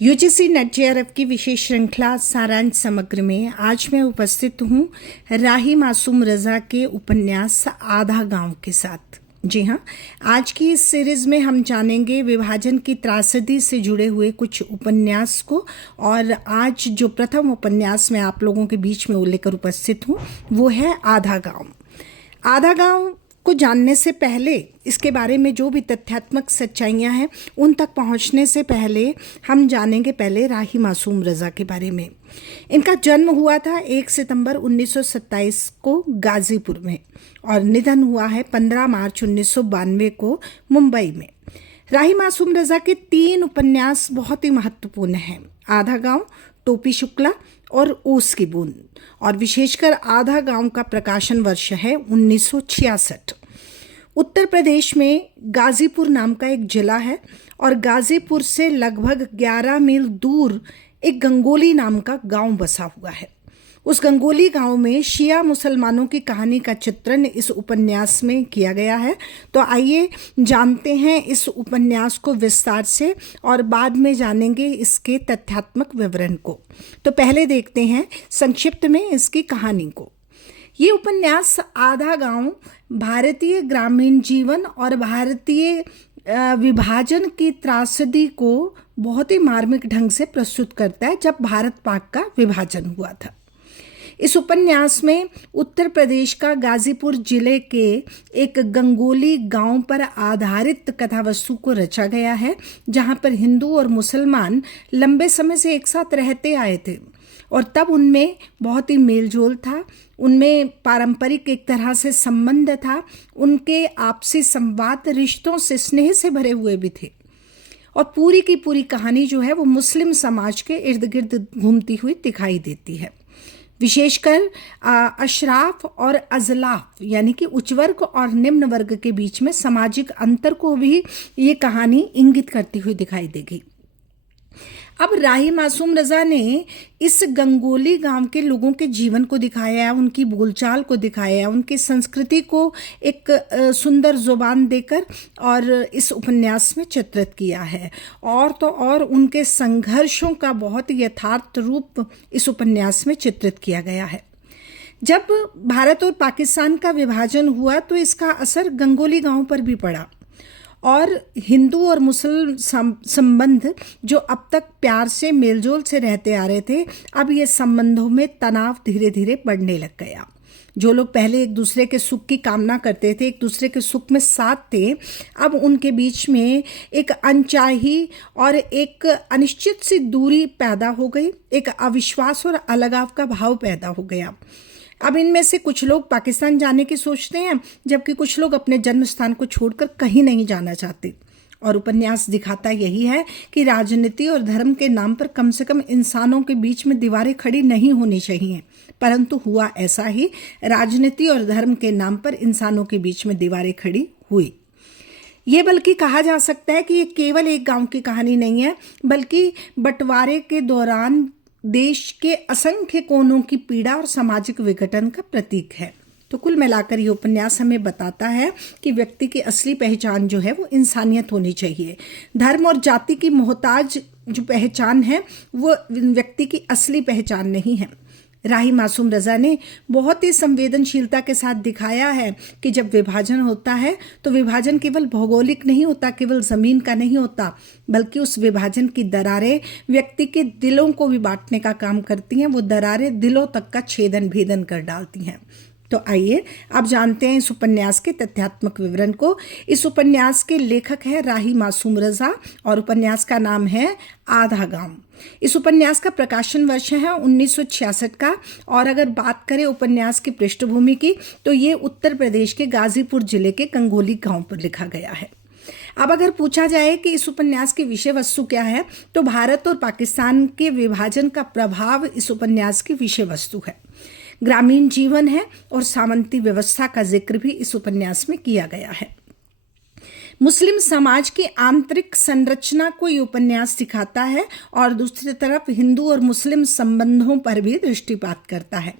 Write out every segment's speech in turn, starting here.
UGC net JRF की विशेष श्रृंखला सारांश समग्र में आज मैं उपस्थित हूँ राही मासूम रज़ा के उपन्यास आधा गांव के साथ। जी हाँ, आज की इस सीरीज़ में हम जानेंगे विभाजन की त्रासदी से जुड़े हुए कुछ उपन्यास को। और आज जो प्रथम उपन्यास मैं आप लोगों के बीच में लेकर उपस्थित हूँ वो है आधा गांव। आधा गांव को जानने से पहले, इसके बारे में जो भी तथ्यात्मक सच्चाइयाँ हैं उन तक पहुँचने से पहले हम जानेंगे पहले राही मासूम रज़ा के बारे में। इनका जन्म हुआ था 1 सितंबर 1927 को गाज़ीपुर में और निधन हुआ है 15 मार्च 1992 को मुंबई में। राही मासूम रज़ा के 3 उपन्यास बहुत ही महत्वपूर्ण हैं, आधा गांव, टोपी शुक्ला और ओस की बूंद। और विशेषकर आधा गांव का प्रकाशन वर्ष है 1966। उत्तर प्रदेश में गाज़ीपुर नाम का एक जिला है और गाज़ीपुर से लगभग 11 मील दूर एक गंगोली नाम का गांव बसा हुआ है। उस गंगोली गांव में शिया मुसलमानों की कहानी का चित्रण इस उपन्यास में किया गया है। तो आइए जानते हैं इस उपन्यास को विस्तार से और बाद में जानेंगे इसके तथ्यात्मक विवरण को। तो पहले देखते हैं संक्षिप्त में इसकी कहानी को। ये उपन्यास आधा गांव भारतीय ग्रामीण जीवन और भारतीय विभाजन की त्रासदी को बहुत ही मार्मिक ढंग से प्रस्तुत करता है जब भारत पाक का विभाजन हुआ था। इस उपन्यास में उत्तर प्रदेश का गाज़ीपुर जिले के एक गंगोली गांव पर आधारित कथावस्तु को रचा गया है, जहां पर हिंदू और मुसलमान लंबे समय से एक साथ रहते आए थे और तब उनमें बहुत ही मेलजोल था, उनमें पारंपरिक एक तरह से संबंध था, उनके आपसी संवाद रिश्तों से, स्नेह से भरे हुए भी थे। और पूरी की पूरी कहानी जो है वो मुस्लिम समाज के इर्द गिर्द घूमती हुई दिखाई देती है। विशेषकर अशराफ और अजलाफ यानी कि उच्च वर्ग और निम्न वर्ग के बीच में सामाजिक अंतर को भी ये कहानी इंगित करती हुई दिखाई देगी। अब राही मासूम रज़ा ने इस गंगोली गांव के लोगों के जीवन को दिखाया है, उनकी बोलचाल को दिखाया है, उनकी संस्कृति को एक सुंदर जुबान देकर और इस उपन्यास में चित्रित किया है। और तो और उनके संघर्षों का बहुत यथार्थ रूप इस उपन्यास में चित्रित किया गया है। जब भारत और पाकिस्तान का विभाजन हुआ तो इसका असर गंगोली गांव पर भी पड़ा और हिंदू और मुसलमान संबंध जो अब तक प्यार से मेलजोल से रहते आ रहे थे, अब ये संबंधों में तनाव धीरे धीरे बढ़ने लग गया। जो लोग पहले एक दूसरे के सुख की कामना करते थे, एक दूसरे के सुख में साथ थे, अब उनके बीच में एक अनचाही और एक अनिश्चित सी दूरी पैदा हो गई, एक अविश्वास और अलगाव का भाव पैदा हो गया। अब इनमें से कुछ लोग पाकिस्तान जाने की सोचते हैं, जबकि कुछ लोग अपने जन्म स्थान को छोड़कर कहीं नहीं जाना चाहते। और उपन्यास दिखाता यही है कि राजनीति और धर्म के नाम पर कम से कम इंसानों के बीच में दीवारें खड़ी नहीं होनी चाहिए, परंतु हुआ ऐसा ही। राजनीति और धर्म के नाम पर इंसानों के बीच में दीवारें खड़ी हुई। ये बल्कि कहा जा सकता है कि ये केवल एक गांव की कहानी नहीं है, बल्कि बंटवारे के दौरान देश के असंख्य कोनों की पीड़ा और सामाजिक विघटन का प्रतीक है। तो कुल मिलाकर ये उपन्यास हमें बताता है कि व्यक्ति की असली पहचान जो है वो इंसानियत होनी चाहिए। धर्म और जाति की मोहताज जो पहचान है वो व्यक्ति की असली पहचान नहीं है। राही मासूम रज़ा ने बहुत ही संवेदनशीलता के साथ दिखाया है कि जब विभाजन होता है तो विभाजन केवल भौगोलिक नहीं होता, केवल ज़मीन का नहीं होता, बल्कि उस विभाजन की दरारें व्यक्ति के दिलों को भी बांटने का काम करती हैं। वो दरारें दिलों तक का छेदन भेदन कर डालती हैं। तो आइए अब जानते हैं इस उपन्यास के तथ्यात्मक विवरण को। इस उपन्यास के लेखक है राही मासूम रज़ा और उपन्यास का नाम है आधा गांव। इस उपन्यास का प्रकाशन वर्ष है 1966 का। और अगर बात करें उपन्यास की पृष्ठभूमि की तो ये उत्तर प्रदेश के गाज़ीपुर जिले के गंगोली गांव पर लिखा गया है। अब अगर पूछा जाए कि इस उपन्यास की विषय वस्तु क्या है, तो भारत और पाकिस्तान के विभाजन का प्रभाव इस उपन्यास की विषय वस्तु है। ग्रामीण जीवन है और सामंती व्यवस्था का जिक्र भी इस उपन्यास में किया गया है। मुस्लिम समाज की आंतरिक संरचना को ये उपन्यास दिखाता है और दूसरी तरफ हिंदू और मुस्लिम संबंधों पर भी दृष्टिपात करता है।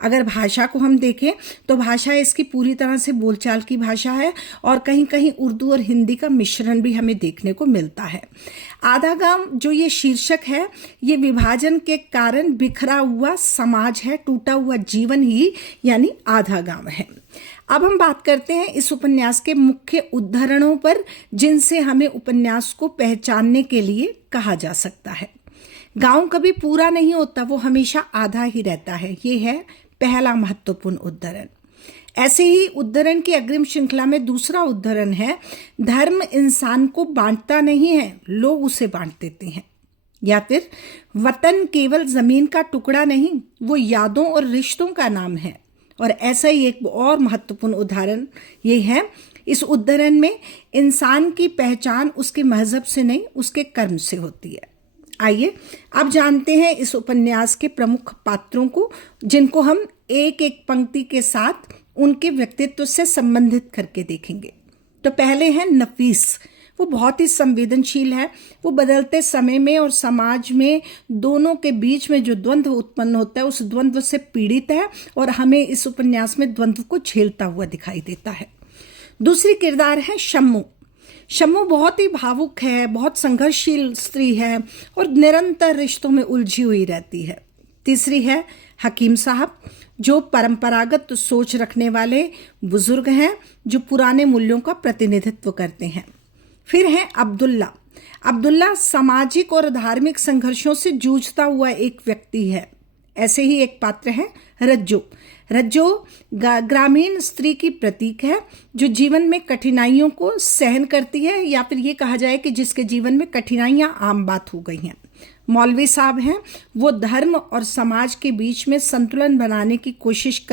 अगर भाषा को हम देखें तो भाषा इसकी पूरी तरह से बोलचाल की भाषा है और कहीं कहीं उर्दू और हिंदी का मिश्रण भी हमें देखने को मिलता है। आधा गांव जो ये शीर्षक है, ये विभाजन के कारण बिखरा हुआ समाज है, टूटा हुआ जीवन ही यानी आधा गांव है। अब हम बात करते हैं इस उपन्यास के मुख्य उद्धरणों पर, जिनसे हमें उपन्यास को पहचानने के लिए कहा जा सकता है। गांव कभी पूरा नहीं होता, वो हमेशा आधा ही रहता है। ये है पहला महत्वपूर्ण उद्धरण। ऐसे ही उद्धरण की अग्रिम श्रृंखला में दूसरा उद्धरण है, धर्म इंसान को बांटता नहीं है, लोग उसे बांट देते हैं। या फिर वतन केवल जमीन का टुकड़ा नहीं, वो यादों और रिश्तों का नाम है। और ऐसा ही एक और महत्वपूर्ण उदाहरण ये है, इस उद्धरण में इंसान की पहचान उसके मजहब से नहीं, उसके कर्म से होती है। आइए अब जानते हैं इस उपन्यास के प्रमुख पात्रों को, जिनको हम एक एक पंक्ति के साथ उनके व्यक्तित्व से संबंधित करके देखेंगे। तो पहले हैं नफीस। वो बहुत ही संवेदनशील है। वो बदलते समय में और समाज में दोनों के बीच में जो द्वंद्व उत्पन्न होता है, उस द्वंद्व से पीड़ित है और हमें इस उपन्यास में द्वंद्व को झेलता हुआ दिखाई देता है। दूसरी किरदार है शम्मू। शम्मू बहुत ही भावुक है, बहुत संघर्षशील स्त्री है और निरंतर रिश्तों में उलझी हुई रहती है। तीसरी है हकीम साहब, जो परंपरागत सोच रखने वाले बुजुर्ग हैं, जो पुराने मूल्यों का प्रतिनिधित्व करते हैं। फिर है अब्दुल्ला। अब्दुल्ला सामाजिक और धार्मिक संघर्षों से जूझता हुआ एक व्यक्ति है। ऐसे ही एक पात्र है रज्जो। रज्जो ग्रामीण स्त्री की प्रतीक है, जो जीवन में कठिनाइयों को सहन करती है, या फिर ये कहा जाए कि जिसके जीवन में कठिनाइयां आम बात हो गई हैं। मौलवी साहब हैं, वो धर्म और समाज के बीच में संतुलन बनाने की कोशिश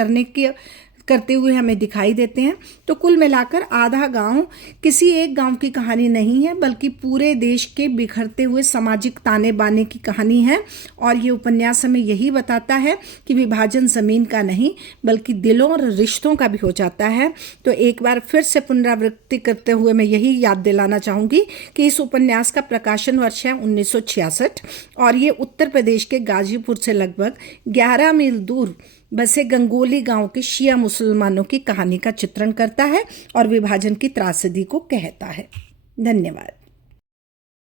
करते हुए हमें दिखाई देते हैं। तो कुल मिलाकर आधा गांव किसी एक गांव की कहानी नहीं है, बल्कि पूरे देश के बिखरते हुए सामाजिक ताने बाने की कहानी है। और ये उपन्यास हमें यही बताता है कि विभाजन जमीन का नहीं, बल्कि दिलों और रिश्तों का भी हो जाता है। तो एक बार फिर से पुनरावृत्ति करते हुए मैं यही याद दिलाना चाहूँगी कि इस उपन्यास का प्रकाशन वर्ष है 1966 और ये उत्तर प्रदेश के गाजीपुर से लगभग 11 मील दूर बसे गंगोली गांव के शिया मुसलमानों की कहानी का चित्रण करता है और विभाजन की त्रासदी को कहता है। धन्यवाद।